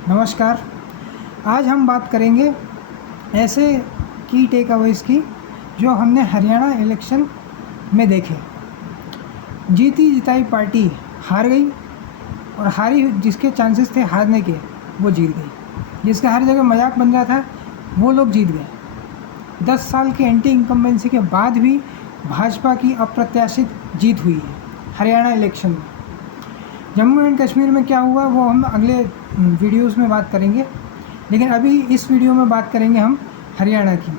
नमस्कार। आज हम बात करेंगे ऐसे की टेक अवेज़ की जो हमने हरियाणा इलेक्शन में देखे। जीती जिताई पार्टी हार गई और हारी जिसके चांसेस थे हारने के वो जीत गई। जिसका हर जगह मजाक बन रहा था वो लोग जीत गए। 10 साल के एंटी इनकम्बेंसी के बाद भी भाजपा की अप्रत्याशित जीत हुई है हरियाणा इलेक्शन में। जम्मू एंड कश्मीर में क्या हुआ वो हम अगले वीडियोस में बात करेंगे, लेकिन अभी इस वीडियो में बात करेंगे हम हरियाणा की।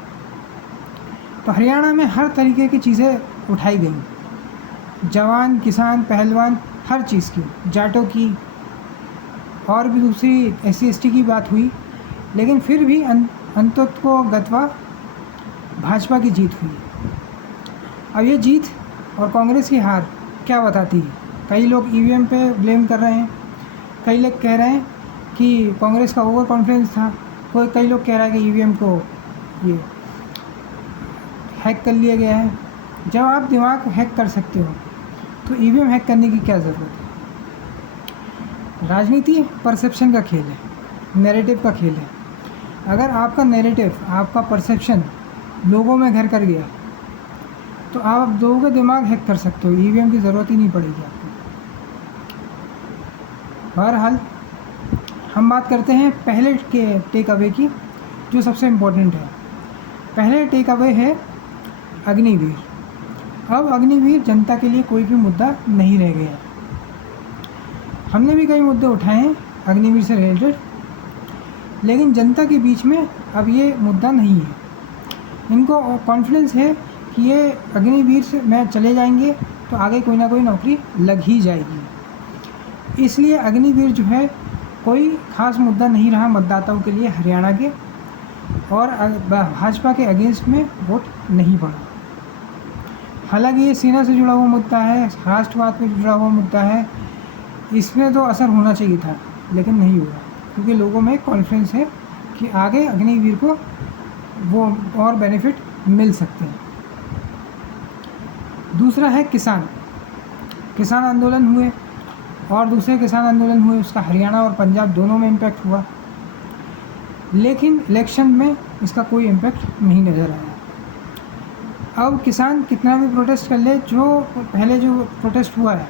तो हरियाणा में हर तरीके की चीज़ें उठाई गई, जवान किसान पहलवान हर चीज़ की, जाटों की और भी दूसरी SC/ST की बात हुई, लेकिन फिर भी अंततः गत्वा भाजपा की जीत हुई। अब ये जीत और कांग्रेस की हार क्या बताती है? कई लोग EVM पे ब्लेम कर रहे हैं, कई लोग कह रहे हैं कि कांग्रेस का ओवर कॉन्फिडेंस था, कई लोग कह रहा है कि EVM को ये हैक कर लिया गया है। जब आप दिमाग हैक कर सकते हो तो EVM हैक करने की क्या ज़रूरत है? राजनीति परसेप्शन का खेल है, नैरेटिव का खेल है। अगर आपका नैरेटिव, आपका परसेप्शन लोगों में घर कर गया तो आप लोगों का दिमाग हैक कर सकते हो, EVM की ज़रूरत ही नहीं पड़ेगी आपको। बहरहाल हम बात करते हैं पहले के टेक अवे की, जो सबसे इम्पोर्टेंट है। पहले टेक अवे है अग्निवीर। अब अग्निवीर जनता के लिए कोई भी मुद्दा नहीं रह गया। हमने भी कई मुद्दे उठाए हैं अग्निवीर से रिलेटेड, लेकिन जनता के बीच में अब ये मुद्दा नहीं है। इनको कॉन्फिडेंस है कि ये अग्निवीर से में चले जाएंगे तो आगे कोई ना कोई नौकरी लग ही जाएगी। इसलिए अग्निवीर जो है कोई ख़ास मुद्दा नहीं रहा मतदाताओं के लिए हरियाणा के, और भाजपा के अगेंस्ट में वोट नहीं पड़ा। हालांकि ये सेना से जुड़ा हुआ मुद्दा है, राष्ट्रवाद से जुड़ा हुआ मुद्दा है, इसमें तो असर होना चाहिए था लेकिन नहीं हुआ, क्योंकि लोगों में कॉन्फिडेंस है कि आगे अग्निवीर को वो और बेनिफिट मिल सकते हैं। दूसरा है किसान आंदोलन हुए और दूसरे किसान आंदोलन हुए, उसका हरियाणा और पंजाब दोनों में इम्पैक्ट हुआ, लेकिन इलेक्शन में इसका कोई इम्पैक्ट नहीं नज़र आया। अब किसान कितना भी प्रोटेस्ट कर ले, जो पहले जो प्रोटेस्ट हुआ है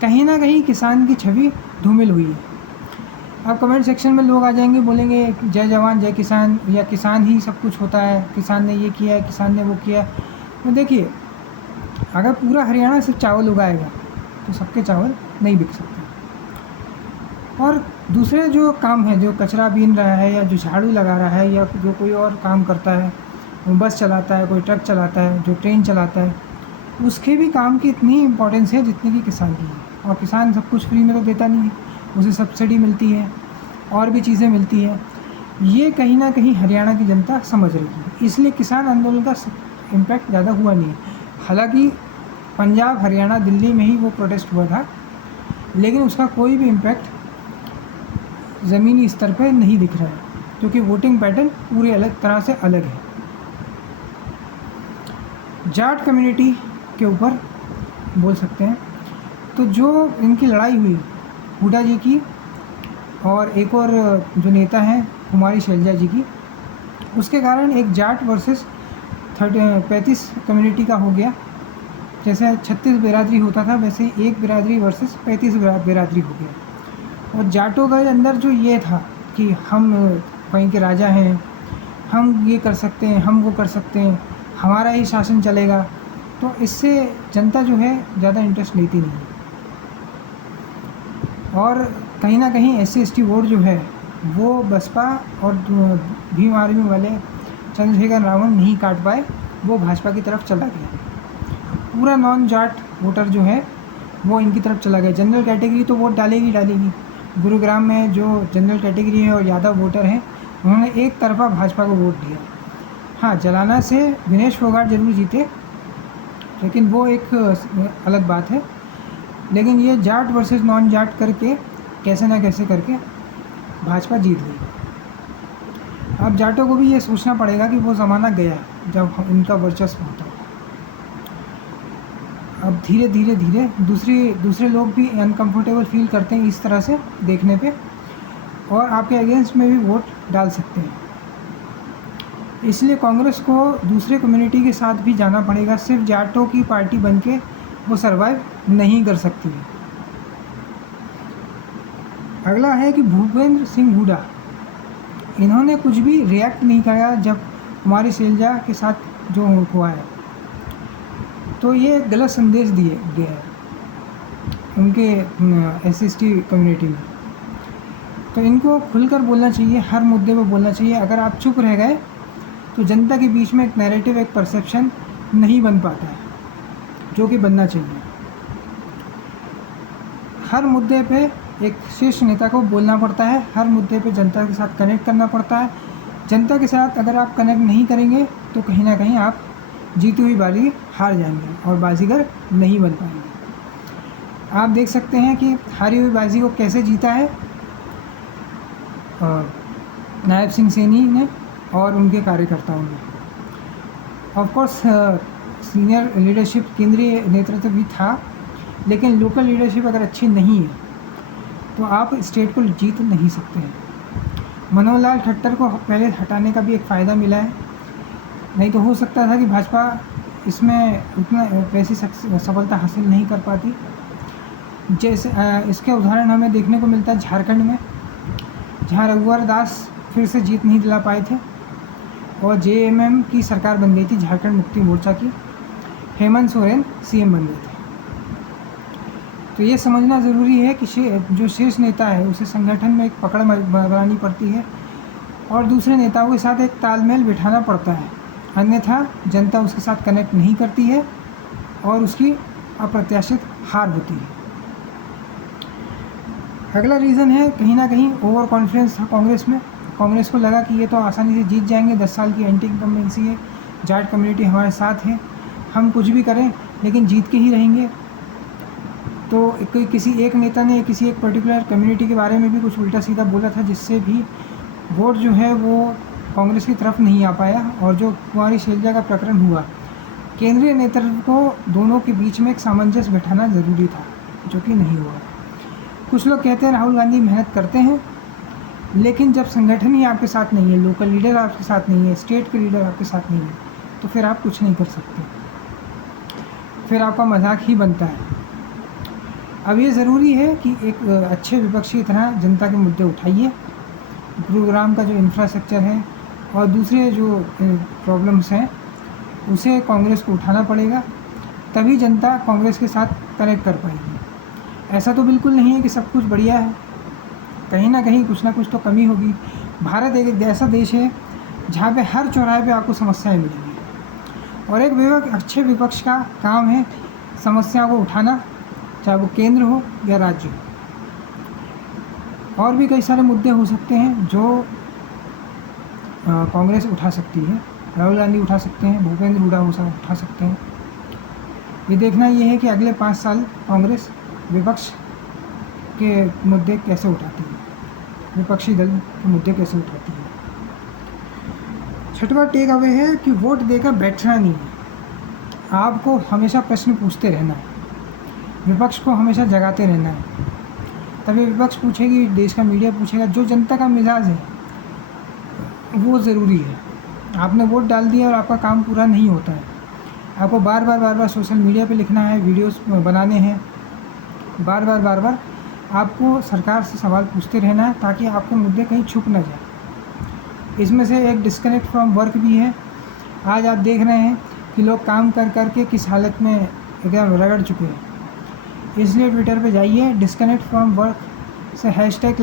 कहीं ना कहीं किसान की छवि धूमिल हुई है। अब कमेंट सेक्शन में लोग आ जाएंगे, बोलेंगे जय जवान जय किसान, या किसान ही सब कुछ होता है, किसान ने ये किया है, किसान ने वो किया है। तो देखिए, अगर पूरा हरियाणा सिर्फ चावल उगाएगा तो सबके चावल नहीं बिक सकते। और दूसरे जो काम है, जो कचरा बीन रहा है या जो झाड़ू लगा रहा है या जो कोई और काम करता है, वो बस चलाता है, कोई ट्रक चलाता है, जो ट्रेन चलाता है, उसके भी काम की इतनी इम्पोर्टेंस है जितनी कि किसान की है। और किसान सब कुछ फ्री में तो देता नहीं है, उसे सब्सिडी मिलती है और भी चीज़ें मिलती है। ये कहीं ना कहीं हरियाणा की जनता समझ रही है, इसलिए किसान आंदोलन का इम्पैक्ट ज़्यादा हुआ नहीं है। हालांकि पंजाब हरियाणा दिल्ली में ही वो प्रोटेस्ट हुआ था, लेकिन उसका कोई भी इम्पैक्ट ज़मीनी स्तर पर नहीं दिख रहा है, क्योंकि वोटिंग पैटर्न पूरी अलग तरह से अलग है। जाट कम्युनिटी के ऊपर बोल सकते हैं, तो जो इनकी लड़ाई हुई हुड्डा जी की और एक और जो नेता हैं कुमारी शैलजा जी की, उसके कारण एक जाट वर्सेस 35 कम्युनिटी का हो गया। जैसे 36 बिरादरी होता था, वैसे एक बिरादरी वर्सेस 35 बिरादरी हो गया। और जाटों के अंदर जो ये था कि हम कहीं के राजा हैं, हम ये कर सकते हैं, हम वो कर सकते हैं, हमारा ही शासन चलेगा, तो इससे जनता जो है ज़्यादा इंटरेस्ट लेती नहीं है। और कहीं ना कहीं SC/ST वोट जो है वो बसपा और भीम आर्मी वाले चंद्रशेखर रावण नहीं काट पाए, वो भाजपा की तरफ चला गया। पूरा नॉन जाट वोटर जो है वो इनकी तरफ चला गया। जनरल कैटेगरी तो वोट डालेगी। गुरुग्राम में जो जनरल कैटेगरी है और यादव वोटर हैं, उन्होंने एक तरफा भाजपा को वोट दिया। हाँ, जलाना से दिनेश फोगाट जरूर जीते, लेकिन वो एक अलग बात है। लेकिन ये जाट वर्सेस नॉन जाट करके कैसे ना कैसे करके भाजपा जीत गई। अब जाटों को भी ये सोचना पड़ेगा कि वो ज़माना गया जब इनका वर्चस्व होता। अब धीरे धीरे दूसरे लोग भी अनकंफर्टेबल फील करते हैं इस तरह से देखने पे। और आपके अगेंस्ट में भी वोट डाल सकते हैं। इसलिए कांग्रेस को दूसरे कम्युनिटी के साथ भी जाना पड़ेगा, सिर्फ जाटों की पार्टी बनके वो सरवाइव नहीं कर सकती है। अगला है कि भूपेंद्र सिंह हुड्डा, इन्होंने कुछ भी रिएक्ट नहीं किया जब कुमारी शैलजा के साथ जो हुआ है, तो ये गलत संदेश दिए गया है उनके SST कम्युनिटी में। तो इनको खुलकर बोलना चाहिए, हर मुद्दे पर बोलना चाहिए। अगर आप चुप रह गए तो जनता के बीच में एक नैरेटिव, एक परसेप्शन नहीं बन पाता है जो कि बनना चाहिए। हर मुद्दे पे एक शीर्ष नेता को बोलना पड़ता है, हर मुद्दे पे जनता के साथ कनेक्ट करना पड़ता है। जनता के साथ अगर आप कनेक्ट नहीं करेंगे तो कहीं ना कहीं आप जीती हुई बाजी हार जाएंगे और बाजीगर नहीं बन पाएंगे। आप देख सकते हैं कि हारी हुई बाजी को कैसे जीता है नायब सिंह सैनी ने और उनके कार्यकर्ताओं ने। ऑफ कोर्स सीनियर लीडरशिप, केंद्रीय नेतृत्व भी था, लेकिन लोकल लीडरशिप अगर अच्छी नहीं है तो आप स्टेट को जीत नहीं सकते हैं। मनोहर लाल खट्टर को पहले हटाने का भी एक फ़ायदा मिला है, नहीं तो हो सकता था कि भाजपा इसमें उतना वैसी सफलता हासिल नहीं कर पाती। जैसे इसके उदाहरण हमें देखने को मिलता है झारखंड में, जहां रघुवर दास फिर से जीत नहीं दिला पाए थे और JMM की सरकार बन गई थी, झारखंड मुक्ति मोर्चा की। हेमंत सोरेन CM बन गए थे। तो ये समझना ज़रूरी है कि जो शीर्ष नेता है उसे संगठन में एक पकड़ बनानी पड़ती है और दूसरे नेताओं के साथ एक तालमेल बिठाना पड़ता है, अन्यथा जनता उसके साथ कनेक्ट नहीं करती है और उसकी अप्रत्याशित हार होती है। अगला रीज़न है कहीं ना कहीं ओवर कॉन्फिडेंस था कांग्रेस में। कांग्रेस को लगा कि ये तो आसानी से जीत जाएंगे, 10 साल की एंटी इनकम्बेंसी है, जाट कम्युनिटी हमारे साथ है, हम कुछ भी करें लेकिन जीत के ही रहेंगे। तो किसी एक नेता ने किसी एक पर्टिकुलर कम्युनिटी के बारे में भी कुछ उल्टा सीधा बोला था, जिससे भी वोट जो है वो कांग्रेस की तरफ नहीं आ पाया। और जो कुमारी शैलजा का प्रकरण हुआ, केंद्रीय नेतृत्व को दोनों के बीच में एक सामंजस्य बिठाना ज़रूरी था, जो कि नहीं हुआ। कुछ लोग कहते हैं राहुल गांधी मेहनत करते हैं, लेकिन जब संगठन ही आपके साथ नहीं है, लोकल लीडर आपके साथ नहीं है, स्टेट के लीडर आपके साथ नहीं है, तो फिर आप कुछ नहीं कर सकते, फिर आपका मजाक ही बनता है। अब ये ज़रूरी है कि एक अच्छे विपक्षी की तरह जनता के मुद्दे उठाइए, गुरुग्राम का जो इंफ्रास्ट्रक्चर है और दूसरे जो प्रॉब्लम्स हैं उसे कांग्रेस को उठाना पड़ेगा, तभी जनता कांग्रेस के साथ कनेक्ट कर पाएगी। ऐसा तो बिल्कुल नहीं है कि सब कुछ बढ़िया है, कहीं ना कहीं कुछ ना कुछ तो कमी होगी। भारत एक ऐसा देश है जहाँ पे हर चौराहे पे आपको समस्याएं मिलेंगी और एक अच्छे विपक्ष का काम है समस्या को उठाना, चाहे वो केंद्र हो या राज्य हो। और भी कई सारे मुद्दे हो सकते हैं जो कांग्रेस उठा सकती है, राहुल गांधी उठा सकते हैं, भूपेंद्र हुड्डा उठा सकते हैं। ये देखना ये है कि अगले 5 साल कांग्रेस विपक्ष के मुद्दे कैसे उठाती है, विपक्षी दल के मुद्दे कैसे उठाती है। छठवां टेक अवे है कि वोट देकर बैठना नहीं है, आपको हमेशा प्रश्न पूछते रहना है, विपक्ष को हमेशा जगाते रहना है। तभी विपक्ष पूछेगी, देश का मीडिया पूछेगा, जो जनता का मिजाज है वो ज़रूरी है। आपने वोट डाल दिया और आपका काम पूरा नहीं होता है, आपको बार बार सोशल मीडिया पे लिखना है, वीडियोस बनाने हैं, बार बार आपको सरकार से सवाल पूछते रहना है ताकि आपके मुद्दे कहीं छुप ना जाए। इसमें से एक डिस्कनेक्ट फ्रॉम वर्क भी है। आज आप देख रहे हैं कि लोग काम कर के किस हालत में एकदम रगड़ चुके हैं। इसलिए ट्विटर पे जाइए, डिस्कनेक्ट फ्रॉम वर्क से हैशटैग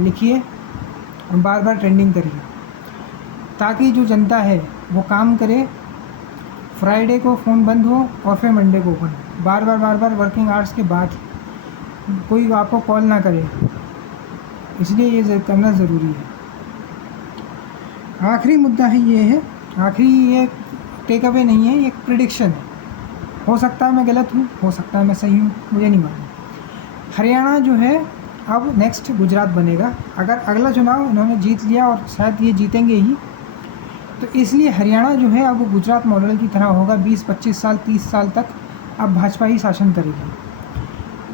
लिखिए और बार ट्रेंडिंग करिए, ताकि जो जनता है वो काम करे। फ्राइडे को फ़ोन बंद हो और फिर मंडे को ओपन हो, बार बार वर्किंग आवर्स के बाद कोई आपको कॉल ना करे, इसलिए ये करना ज़रूरी है। आखिरी मुद्दा है ये है, आखिरी ये टेक अवे नहीं है, ये एक प्रिडिक्शन है। हो सकता है मैं गलत हूँ, हो सकता है मैं सही हूँ, मुझे नहीं मालूम। हरियाणा जो है अब नेक्स्ट गुजरात बनेगा। अगर अगला चुनाव इन्होंने जीत लिया और शायद ये जीतेंगे ही, तो इसलिए हरियाणा जो है अब वो गुजरात मॉडल की तरह होगा। 20-25 साल 30 साल तक अब भाजपा ही शासन करेगी।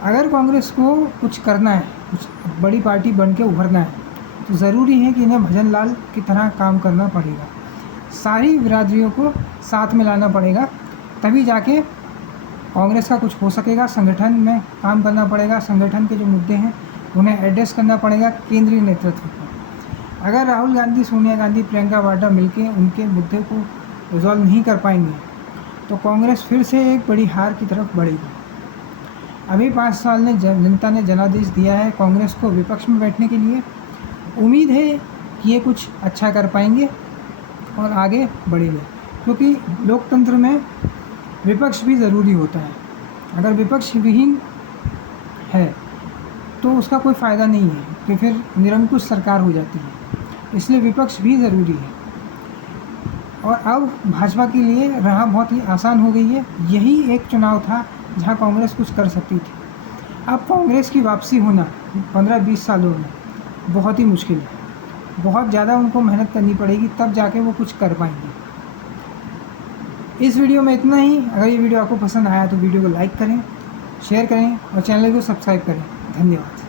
अगर कांग्रेस को कुछ करना है कुछ बड़ी पार्टी बन के उभरना है तो ज़रूरी है कि इन्हें भजन लाल की तरह काम करना पड़ेगा। सारी बिरादरियों को साथ में लाना पड़ेगा, तभी जाके कांग्रेस का कुछ हो सकेगा। संगठन में काम करना पड़ेगा, संगठन के जो मुद्दे हैं उन्हें एड्रेस करना पड़ेगा केंद्रीय नेतृत्व को। अगर राहुल गांधी, सोनिया गांधी, प्रियंका वाड्रा मिलके उनके मुद्दे को रिजॉल्व नहीं कर पाएंगे तो कांग्रेस फिर से एक बड़ी हार की तरफ बढ़ेगी। अभी 5 साल में जनता ने जनादेश दिया है कांग्रेस को विपक्ष में बैठने के लिए। उम्मीद है कि ये कुछ अच्छा कर पाएंगे और आगे बढ़ेंगे, क्योंकि लोकतंत्र में विपक्ष भी ज़रूरी होता है। अगर विपक्ष विहीन है तो उसका कोई फ़ायदा नहीं है कि फिर निरंकुश सरकार हो जाती है, इसलिए विपक्ष भी ज़रूरी है। और अब भाजपा के लिए राह बहुत ही आसान हो गई है। यही एक चुनाव था जहां कांग्रेस कुछ कर सकती थी। अब कांग्रेस की वापसी होना 15-20 सालों में बहुत ही मुश्किल है, बहुत ज़्यादा उनको मेहनत करनी पड़ेगी, तब जाके वो कुछ कर पाएंगे। इस वीडियो में इतना ही। अगर ये वीडियो आपको पसंद आया तो वीडियो को लाइक करें, शेयर करें और चैनल को सब्सक्राइब करें। धन्यवाद।